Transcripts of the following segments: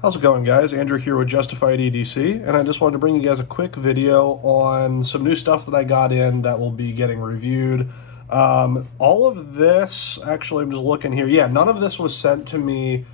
How's it going, guys? Andrew here with Justified EDC, and I just wanted to bring you guys a quick video on some new stuff that I got in that will be getting reviewed. All of this, actually, I'm just looking here. Yeah, none of this was sent to me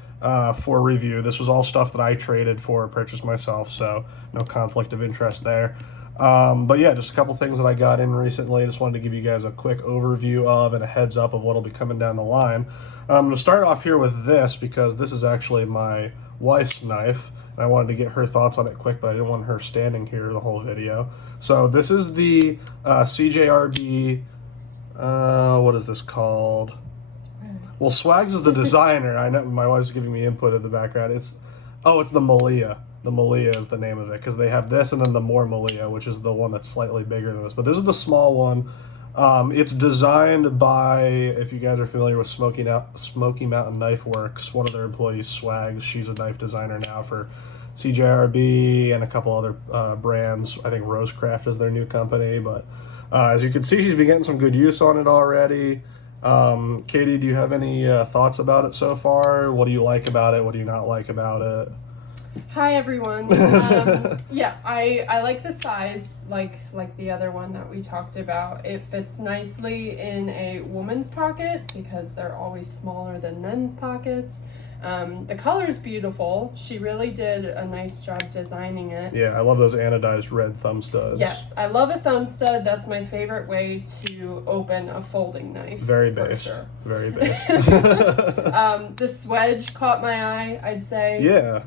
for review. This was all stuff that I traded for, purchased myself, so no conflict of interest there. But yeah, just a couple things that I got in recently. I just wanted to give you guys a quick overview of and a heads up of what will be coming down the line. I'm going to start off here with this because this is actually my wife's knife. I wanted to get her thoughts on it quick, but I didn't want her standing here the whole video. So this is the CJRB, what is this called? Well, Swags is the designer. I know my wife's giving me input in the background. It's the Maileah. The Maileah is the name of it because they have this and then the more Maileah, which is the one that's slightly bigger than this. But this is the small one. It's designed by, if you guys are familiar with Smoky Mountain Knife Works, one of their employees, Swags. She's a knife designer now for CJRB and a couple other brands. I think Rosecraft is their new company. But as you can see, she's been getting some good use on it already. Katie, do you have any thoughts about it so far? What do you like about it? What do you not like about it? Hi everyone. Yeah, I like the size, like the other one that we talked about. It fits nicely in a woman's pocket because they're always smaller than men's pockets. The color is beautiful. She really did a nice job designing it. Yeah, I love those anodized red thumb studs. Yes, I love a thumb stud. That's my favorite way to open a folding knife. Very based. Sure. Very based. The swedge caught my eye, I'd say. Yeah.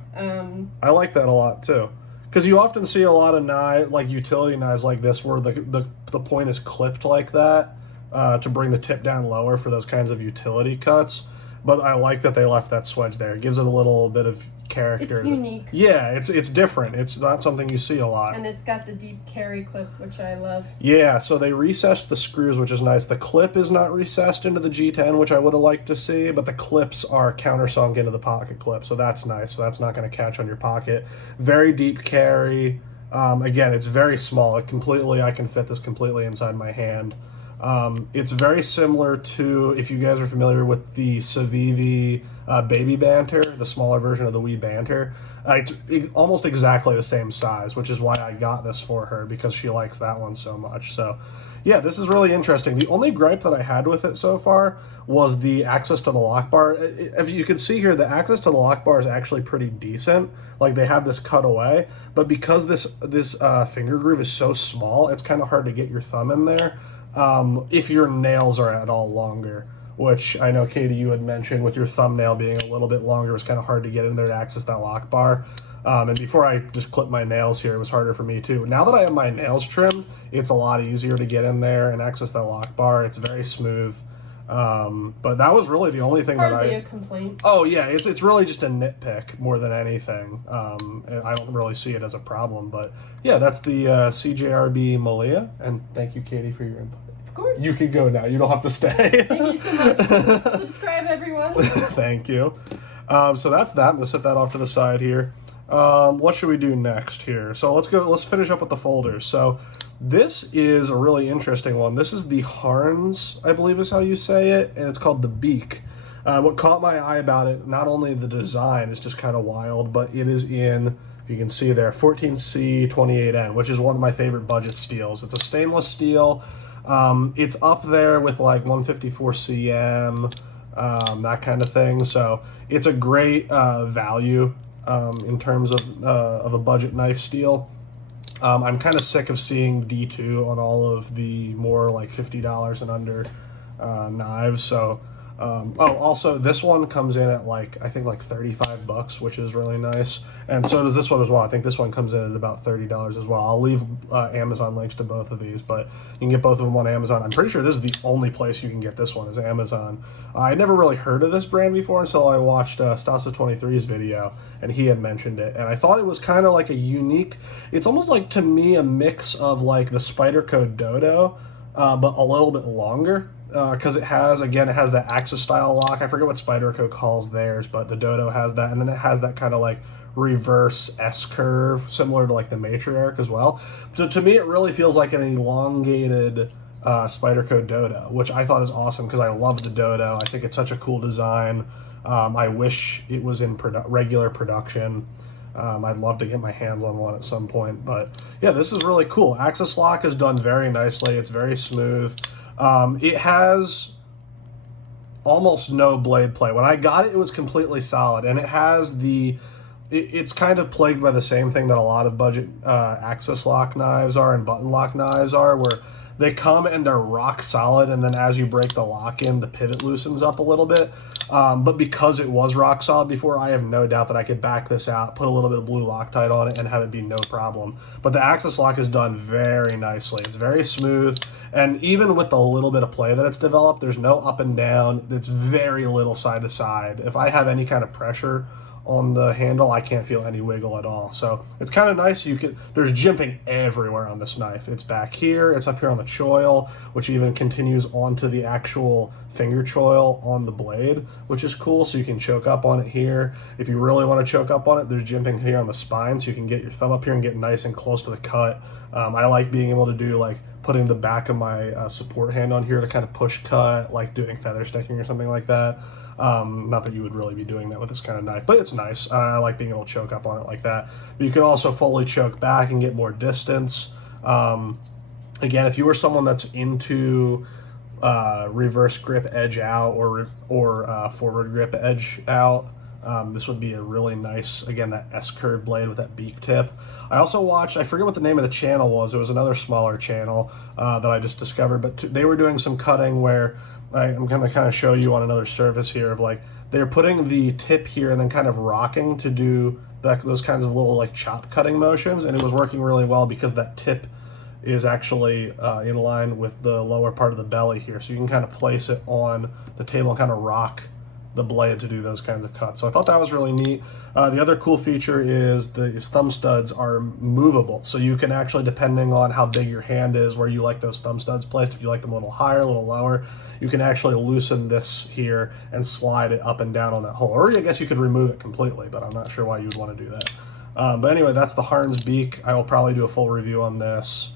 I like that a lot too. Because you often see a lot of knives, like utility knives like this, where the point is clipped like that to bring the tip down lower for those kinds of utility cuts. But I like that they left that swedge there. It gives it a little bit of character. It's unique. Yeah, it's different. It's not something you see a lot. And it's got the deep carry clip, which I love. Yeah, so they recessed the screws, which is nice. The clip is not recessed into the G10, which I would have liked to see, but the clips are countersunk into the pocket clip, so that's nice. So that's not going to catch on your pocket. Very deep carry. Again, it's very small. I can fit this completely inside my hand. It's very similar to, if you guys are familiar with the Civivi Baby Banter, the smaller version of the Wii Banter. It's almost exactly the same size, which is why I got this for her, because she likes that one so much. So yeah, this is really interesting. The only gripe that I had with it so far was the access to the lock bar. If you can see here, the access to the lock bar is actually pretty decent. Like, they have this cut away, but because this finger groove is so small, it's kind of hard to get your thumb in there. If your nails are at all longer, which I know, Katie, you had mentioned with your thumbnail being a little bit longer, it was kind of hard to get in there to access that lock bar. And before I just clipped my nails here, it was harder for me too. Now that I have my nails trimmed, it's a lot easier to get in there and access that lock bar. It's very smooth. But that was really the only thing Hardly a complaint. Oh yeah, it's really just a nitpick more than anything. I don't really see it as a problem, but yeah, that's the CJRB Maileah, and thank you, Katie, for your input. Of course. You can go now. You don't have to stay. Thank you so much. Subscribe, everyone. Thank you. So that's that. I'm gonna set that off to the side here. What should we do next here? So let's finish up with the folders. So this is a really interesting one. This is the Harnds, I believe is how you say it, and it's called the Beak. What caught my eye about it, not only the design is just kind of wild, but it is in, if you can see there, 14C 28N, which is one of my favorite budget steels. It's a stainless steel. It's up there with like 154 CM, that kind of thing. So it's a great value in terms of a budget knife steel. I'm kind of sick of seeing D2 on all of the more like $50 and under knives. So, also this one comes in at I think like $35, which is really nice. And so does this one as well. I think this one comes in at about $30 as well. I'll leave Amazon links to both of these, but you can get both of them on Amazon. I'm pretty sure this is the only place you can get this one, is Amazon. I never really heard of this brand before until I watched Stasa23's video, and he had mentioned it. And I thought it was kind of like a unique, it's almost like, to me, a mix of like the Spyderco Dodo, but a little bit longer. Because it has that Axis style lock. I forget what Spyderco calls theirs, but the Dodo has that, and then it has that kind of like reverse S curve, similar to like the Matriarch as well. So to me, it really feels like an elongated Spyderco Dodo, which I thought is awesome because I love the Dodo. I think it's such a cool design. I wish it was in regular production. I'd love to get my hands on one at some point, but yeah, this is really cool. Axis lock is done very nicely. It's very smooth. It has almost no blade play. When I got it, it was completely solid, and it has it's kind of plagued by the same thing that a lot of budget axis lock knives are and button lock knives are, where they come and they're rock solid, and then as you break the lock in, the pivot loosens up a little bit. But because it was rock solid before, I have no doubt that I could back this out, put a little bit of blue Loctite on it, and have it be no problem. But the axis lock is done very nicely. It's very smooth, and even with the little bit of play that it's developed, there's no up and down. It's very little side to side. If I have any kind of pressure on the handle, I can't feel any wiggle at all. So it's kind of nice. There's jimping everywhere on this knife. It's back here, it's up here on the choil, which even continues onto the actual finger choil on the blade, which is cool. So you can choke up on it here. If you really want to choke up on it, there's jimping here on the spine, so you can get your thumb up here and get nice and close to the cut. I like being able to do like putting the back of my support hand on here to kind of push cut, like doing feather sticking or something like that. Not that you would really be doing that with this kind of knife, but it's nice. I like being able to choke up on it like that. But you can also fully choke back and get more distance. Again, if you are someone that's into reverse grip edge out or forward grip edge out, this would be a really nice, again, that S-curve blade with that beak tip. I also watched, I forget what the name of the channel was. It was another smaller channel that I just discovered, but they were doing some cutting where I'm going to kind of show you on another surface here of like they're putting the tip here and then kind of rocking to do those kinds of little like chop cutting motions, and it was working really well because that tip is actually in line with the lower part of the belly here, so you can kind of place it on the table and kind of rock the blade to do those kinds of cuts. So I thought that was really neat. The other cool feature is the thumb studs are movable, so you can actually, depending on how big your hand is, where you like those thumb studs placed, if you like them a little higher, a little lower, you can actually loosen this here and slide it up and down on that hole. Or I guess you could remove it completely, but I'm not sure why you would want to do that. But anyway, that's the Harnds Beak. I will probably do a full review on this.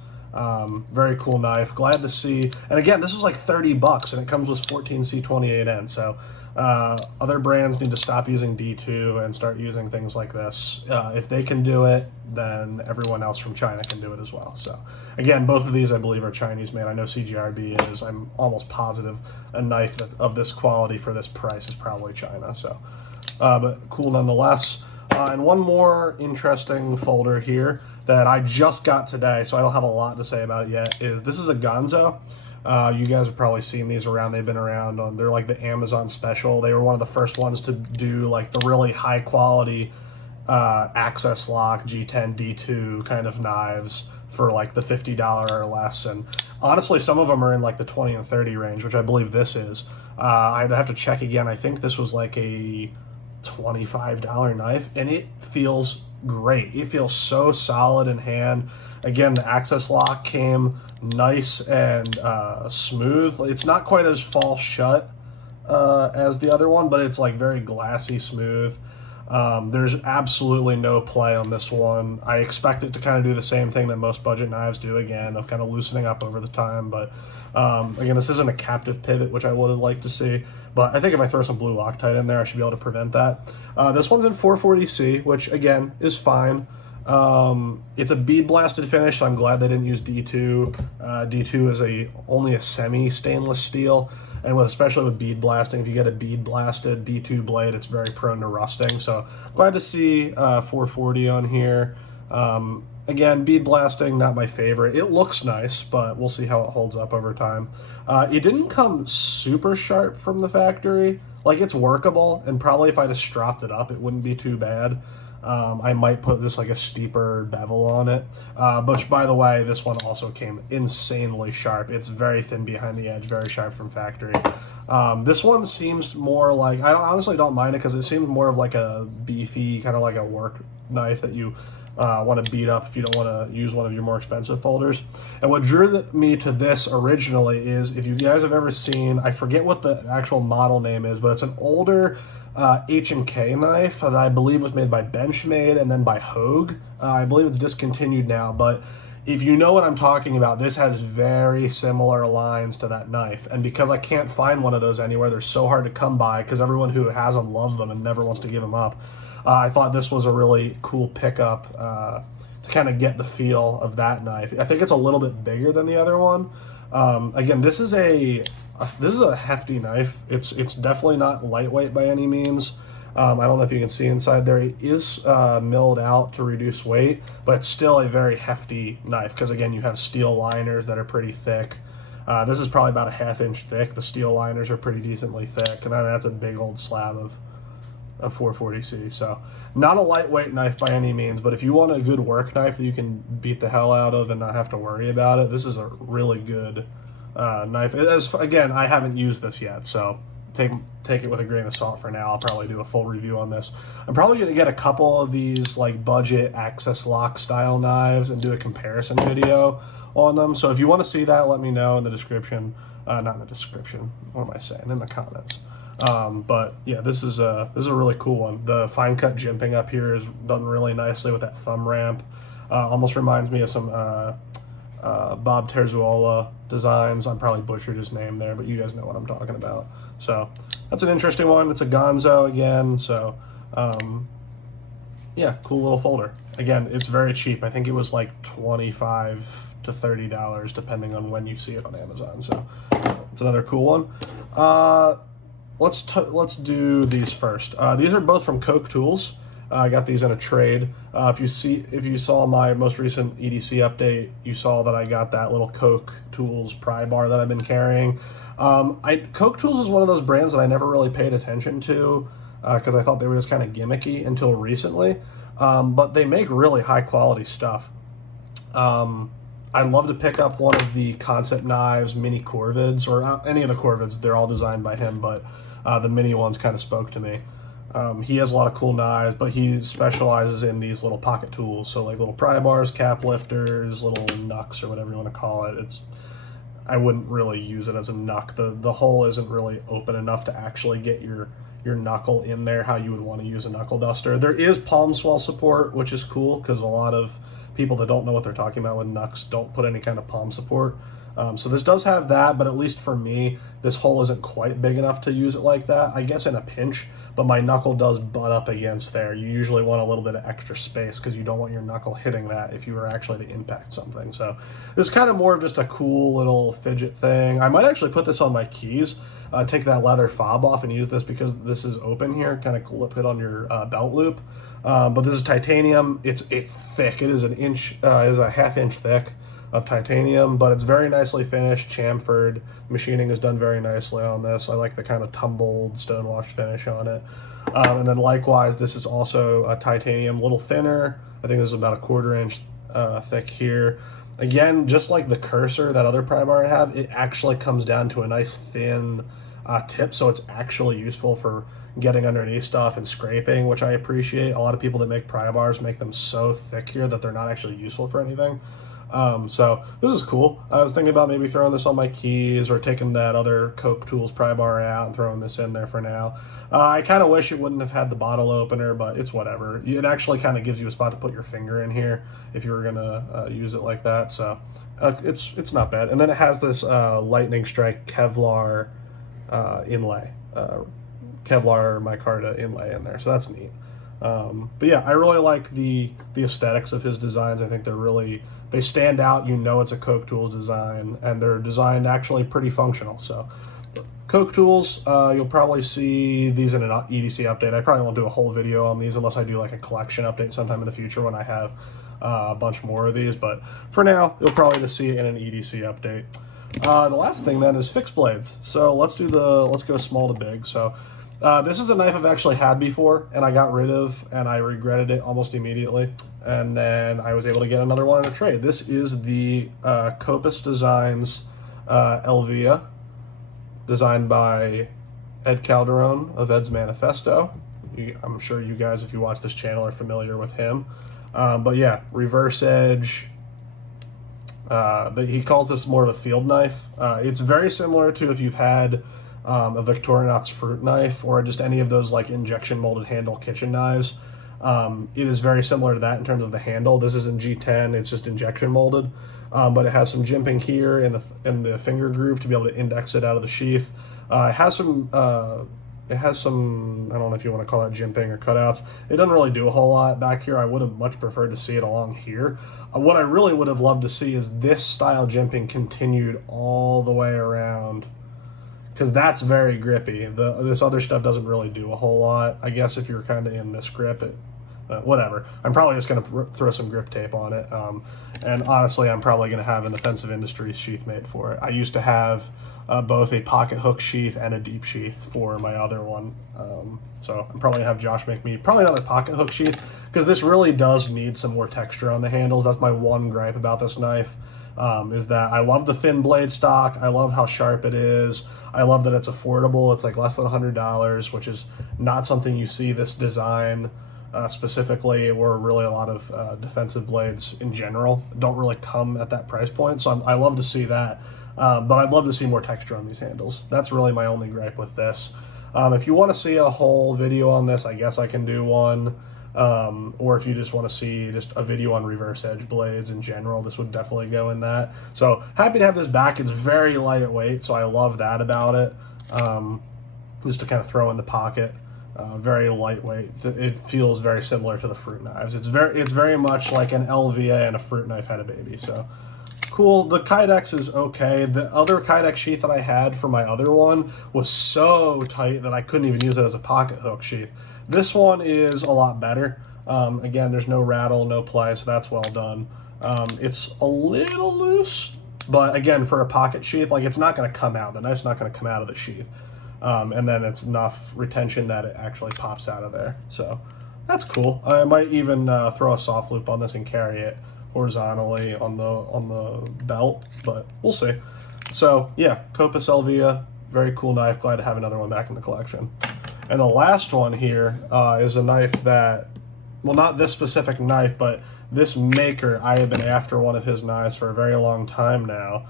Very cool knife. Glad to see. And again, this was like $30 and it comes with 14C28N. So other brands need to stop using D2 and start using things like this. If they can do it, then everyone else from China can do it as well. So again, both of these I believe are Chinese made. I know CJRB is. I'm almost positive a knife of this quality for this price is probably China. So, but cool nonetheless. And one more interesting folder here that I just got today, so I don't have a lot to say about it yet, is this is a Ganzo. You guys have probably seen these around. They've been around they're like the Amazon special. They were one of the first ones to do like the really high quality access lock G10 D2 kind of knives for like the $50 or less. And honestly, some of them are in like the 20 and 30 range, which I believe this is. I'd have to check again. I think this was like a $25 knife, and it feels great. It feels so solid in hand. Again, the access lock came nice and smooth. It's not quite as false shut as the other one, but it's like very glassy smooth. There's absolutely no play on this one. I expect it to kind of do the same thing that most budget knives do, again, of kind of loosening up over the time. But again, this isn't a captive pivot, which I would have liked to see. But I think if I throw some blue Loctite in there, I should be able to prevent that. This one's in 440C, which again is fine. It's a bead blasted finish, so I'm glad they didn't use D2. D2 is only a semi stainless steel, and especially with bead blasting, if you get a bead blasted D2 blade, it's very prone to rusting. So glad to see 440 on here. Again, bead blasting, not my favorite. It looks nice, but we'll see how it holds up over time. It didn't come super sharp from the factory. Like, it's workable, and probably if I just stropped it up, it wouldn't be too bad. I might put this like a steeper bevel on it. But by the way, this one also came insanely sharp. It's very thin behind the edge, very sharp from factory. This one seems more like, I honestly don't mind it because it seems more of like a beefy, kind of like a work knife that you want to beat up if you don't want to use one of your more expensive folders. And what drew me to this originally is, if you guys have ever seen, I forget what the actual model name is, but it's an older H&K knife that I believe was made by Benchmade and then by Hogue. I believe it's discontinued now, but if you know what I'm talking about, this has very similar lines to that knife. And because I can't find one of those anywhere, they're so hard to come by because everyone who has them loves them and never wants to give them up. I thought this was a really cool pickup to kind of get the feel of that knife. I think it's a little bit bigger than the other one. Again, this is a hefty knife. It's definitely not lightweight by any means. I don't know if you can see inside there. It is milled out to reduce weight, but it's still a very hefty knife because, again, you have steel liners that are pretty thick. This is probably about a 1/2 inch thick. The steel liners are pretty decently thick, and that's a big old slab of 440C. So not a lightweight knife by any means, but if you want a good work knife that you can beat the hell out of and not have to worry about it, this is a really good knife. Again, I haven't used this yet, so take it with a grain of salt for now. I'll probably do a full review on this. I'm probably going to get a couple of these like budget access lock style knives and do a comparison video on them. So if you want to see that, let me know in the description. Not in the description. What am I saying? In the comments. But yeah, this is a really cool one. The fine cut jimping up here is done really nicely with that thumb ramp. Almost reminds me of some Bob Terzuola designs. I probably butchered his name there, but you guys know what I'm talking about. So that's an interesting one. It's a Ganzo again. So yeah, cool little folder. Again, it's very cheap. I think it was like $25 to $30 depending on when you see it on Amazon. So it's another cool one. Let's do these first. These are both from Koch Tools. I got these in a trade. If you saw my most recent EDC update, you saw that I got that little Koch Tools pry bar that I've been carrying. Koch Tools is one of those brands that I never really paid attention to because I thought they were just kind of gimmicky until recently. But they make really high quality stuff. I'd love to pick up one of the Concept Knives mini Corvids, or any of the Corvids. They're all designed by him, but the mini ones kind of spoke to me. He has a lot of cool knives, but he specializes in these little pocket tools. So like little pry bars, cap lifters, little knucks, or whatever you want to call it. I wouldn't really use it as a knuck. The hole isn't really open enough to actually get your knuckle in there how you would want to use a knuckle duster. There is palm swell support, which is cool because a lot of people that don't know what they're talking about with knucks don't put any kind of palm support. So this does have that, but at least for me, this hole isn't quite big enough to use it like that. I guess in a pinch, but my knuckle does butt up against there. You usually want a little bit of extra space because you don't want your knuckle hitting that if you were actually to impact something. So this is kind of more of just a cool little fidget thing. I might actually put this on my keys, take that leather fob off and use this because this is open here, kind of clip it on your belt loop. But this is titanium. It's thick. It is an inch, is a 1/2 inch thick of titanium, but it's very nicely finished, chamfered. Machining is done very nicely on this. I like the kind of tumbled stonewash finish on it. And then likewise, this is also a titanium, a little thinner. I think this is about a 1/4 inch thick here. Again, just like the cursor, that other pry bar I have, it actually comes down to a nice thin tip, so it's actually useful for getting underneath stuff and scraping, which I appreciate. A lot of people that make pry bars make them so thick here that they're not actually useful for anything. So this is cool. I was thinking about maybe throwing this on my keys or taking that other Koch Tools pry bar out and throwing this in there for now. I kind of wish it wouldn't have had the bottle opener, but it's whatever. It actually kind of gives you a spot to put your finger in here if you were going to use it like that. So it's not bad. And then it has this lightning strike Kevlar inlay, Kevlar micarta inlay in there. So that's neat. But yeah, I really like the aesthetics of his designs. I think they stand out. You know it's a Koch Tools design, and they're designed actually pretty functional. So Koch Tools, you'll probably see these in an EDC update. I probably won't do a whole video on these unless I do like a collection update sometime in the future when I have a bunch more of these. But for now, you'll probably just see it in an EDC update. The last thing then is fixed blades. So let's go small to big. So this is a knife I've actually had before and I got rid of and I regretted it almost immediately. And then I was able to get another one in a trade. This is the Kopis Designs Lvia, designed by Ed Calderon of Ed's Manifesto. I'm sure you guys, if you watch this channel, are familiar with him. But yeah, reverse edge. He calls this more of a field knife. It's very similar to if you've had a Victorinox fruit knife or just any of those like injection molded handle kitchen knives. It is very similar to that in terms of the handle. This isn't G10, it's just injection molded, but it has some jimping here in the finger groove to be able to index it out of the sheath. It has some I don't know if you want to call that jimping or cutouts. It doesn't really do a whole lot back here. I would have much preferred to see it along here. What I really would have loved to see is this style jimping continued all the way around, because that's very grippy. This other stuff doesn't really do a whole lot. I guess if you're kind of in this grip, whatever. I'm probably just going to throw some grip tape on it. And honestly, I'm probably going to have an Offensive Industries sheath made for it. I used to have both a pocket hook sheath and a deep sheath for my other one. So I'm probably going to have Josh make me probably another pocket hook sheath, because this really does need some more texture on the handles. That's my one gripe about this knife, is that I love the thin blade stock. I love how sharp it is. I love that it's affordable. It's like less than $100, which is not something you see this design specifically, or really a lot of defensive blades in general don't really come at that price point. So I love to see that. But I'd love to see more texture on these handles. That's really my only gripe with this. If you want to see a whole video on this, I guess I can do one. Or if you just want to see just a video on reverse edge blades in general, this would definitely go in that. So happy to have this back. It's very lightweight, so I love that about it. Just to kind of throw in the pocket. Very lightweight. It feels very similar to the fruit knives. It's very much like an Lvia and a fruit knife had a baby. So cool. The Kydex is okay. The other Kydex sheath that I had for my other one was so tight that I couldn't even use it as a pocket hook sheath. This one is a lot better. Again, there's no rattle, no play, so that's well done. It's a little loose, but again, for a pocket sheath, like, it's not going to come out. The knife's not going to come out of the sheath. And then it's enough retention that it actually pops out of there. So that's cool. I might even throw a soft loop on this and carry it horizontally on the belt, but we'll see. So yeah, Kopis Lvia, very cool knife. Glad to have another one back in the collection. And the last one here is a knife that, well, not this specific knife, but this maker. I have been after one of his knives for a very long time now.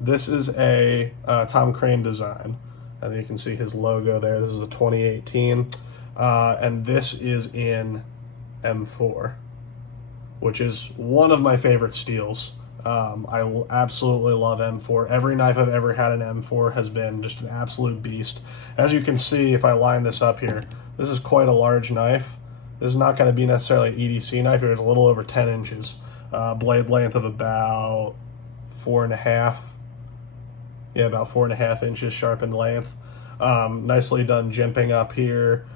This is a Tom Krein design, and you can see his logo there. This is a 2018, and this is in M4, which is one of my favorite steels. I absolutely love M4. Every knife I've ever had in M4 has been just an absolute beast. As you can see, if I line this up here, this is quite a large knife. This is not going to be necessarily an EDC knife. It is a little over 10 inches. Blade length of about 4.5. Yeah, about 4.5 inches sharpened length. Nicely done jimping up here.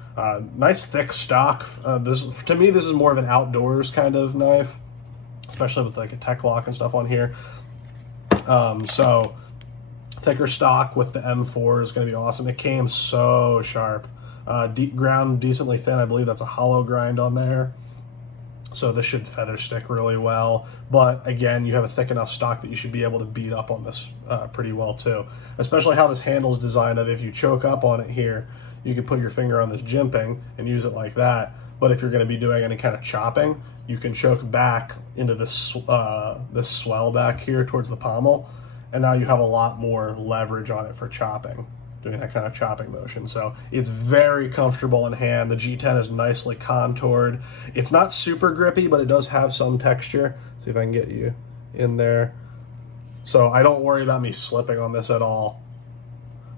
Nice thick stock. To me, this is more of an outdoors kind of knife, especially with like a tech lock and stuff on here. So thicker stock with the M4 is going to be awesome. It came so sharp. Ground decently thin. I believe that's a hollow grind on there. So this should feather stick really well. But again, you have a thick enough stock that you should be able to beat up on this pretty well too. Especially how this handle is designed, that if you choke up on it here, you can put your finger on this jimping and use it like that. But if you're going to be doing any kind of chopping, you can choke back into this this swell back here towards the pommel, and now you have a lot more leverage on it for chopping, doing that kind of chopping motion. So it's very comfortable in hand. The G10 is nicely contoured. It's not super grippy, but it does have some texture. See if I can get you in there. So I don't worry about me slipping on this at all.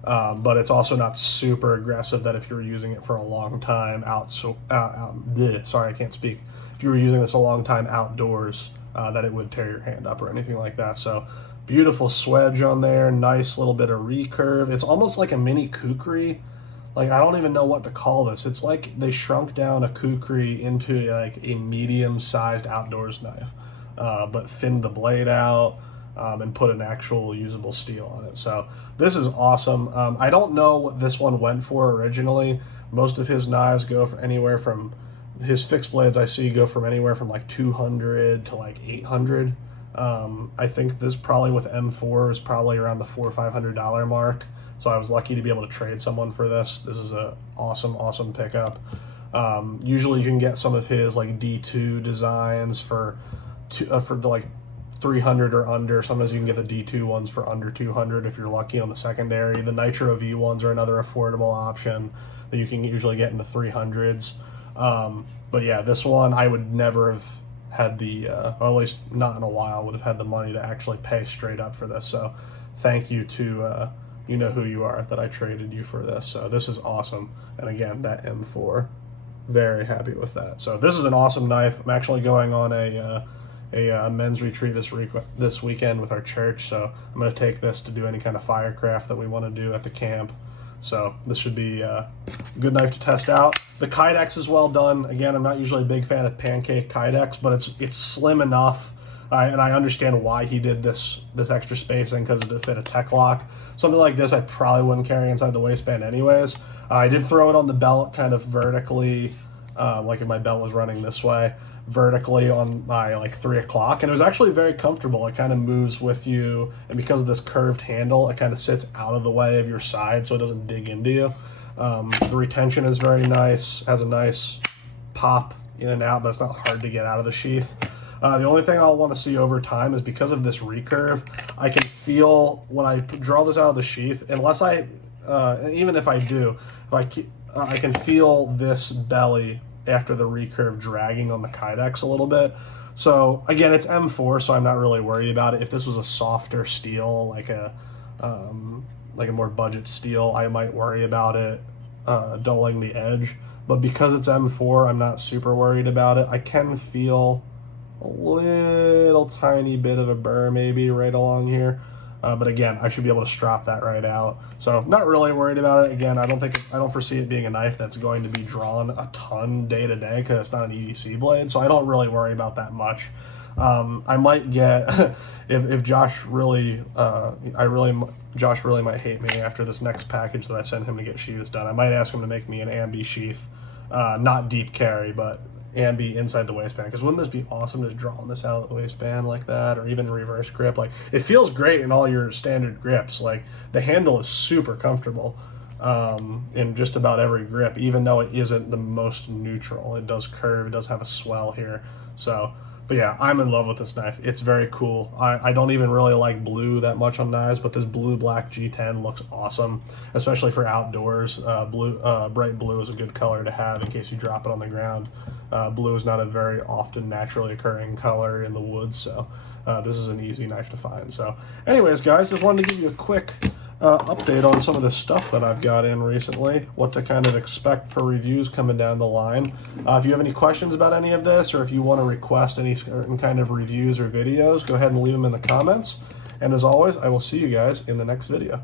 But it's also not super aggressive that if you're using it for a long time sorry, I can't speak. If you were using this a long time outdoors, that it would tear your hand up or anything like that. So beautiful swedge on there, nice little bit of recurve. It's almost like a mini kukri. Like, I don't even know what to call this. It's like they shrunk down a kukri into like a medium-sized outdoors knife, but thinned the blade out. And put an actual usable steel on it. So this is awesome. I don't know what this one went for originally. Most of his knives go for anywhere from, his fixed blades I see go from anywhere from like 200 to like 800. I think this probably with M4 is probably around the $400 or $500 mark. So I was lucky to be able to trade someone for this. This is a awesome pickup. Usually you can get some of his like D2 designs for like 300 or under. Sometimes you can get the D2 ones for under 200 if you're lucky on the secondary. The Nitro V ones are another affordable option that you can usually get in the 300s. But yeah, this one I would never have had the, or at least not in a while, would have had the money to actually pay straight up for this. So thank you to, you know who you are, that I traded you for this. So this is awesome. And again, that M4, very happy with that. So this is an awesome knife. I'm actually going on a men's retreat this weekend with our church. So I'm going to take this to do any kind of firecraft that we want to do at the camp. So this should be a good knife to test out. The Kydex is well done. Again, I'm not usually a big fan of pancake Kydex, but it's slim enough. And I understand why he did this extra spacing, because it did fit a tech lock. Something like this I probably wouldn't carry inside the waistband anyways. I did throw it on the belt kind of vertically, like if my belt was running this way, vertically on my like 3 o'clock, and it was actually very comfortable. It kind of moves with you, and because of this curved handle, it kind of sits out of the way of your side so it doesn't dig into you. The retention is very nice, has a nice pop in and out, but it's not hard to get out of the sheath. The only thing I'll want to see over time is, because of this recurve, I can feel when I draw this out of the sheath, unless I, even if I do, I can feel this belly after the recurve dragging on the Kydex a little bit. So again, it's M4, so I'm not really worried about it. If this was a softer steel, like a more budget steel, I might worry about it dulling the edge. But because it's M4, I'm not super worried about it. I can feel a little tiny bit of a burr maybe right along here. But again, I should be able to strop that right out. So not really worried about it. Again, I don't foresee it being a knife that's going to be drawn a ton day to day, because it's not an EDC blade. So I don't really worry about that much. I might get, if Josh really, Josh really might hate me after this next package that I send him to get sheaths done. I might ask him to make me an ambi sheath, not deep carry, but ambi inside the waistband, because wouldn't this be awesome, just drawing this out of the waistband like that, or even reverse grip? Like, it feels great in all your standard grips. Like, the handle is super comfortable in just about every grip, even though it isn't the most neutral. It does curve, it does have a swell here. So, but yeah, I'm in love with this knife. It's very cool. I don't even really like blue that much on knives, but this blue-black G10 looks awesome, especially for outdoors. Bright blue is a good color to have in case you drop it on the ground. Blue is not a very often naturally occurring color in the woods, so this is an easy knife to find. So anyways, guys, just wanted to give you a quick update on some of the stuff that I've got in recently, what to kind of expect for reviews coming down the line. If you have any questions about any of this, or if you want to request any certain kind of reviews or videos, go ahead and leave them in the comments. And as always, I will see you guys in the next video.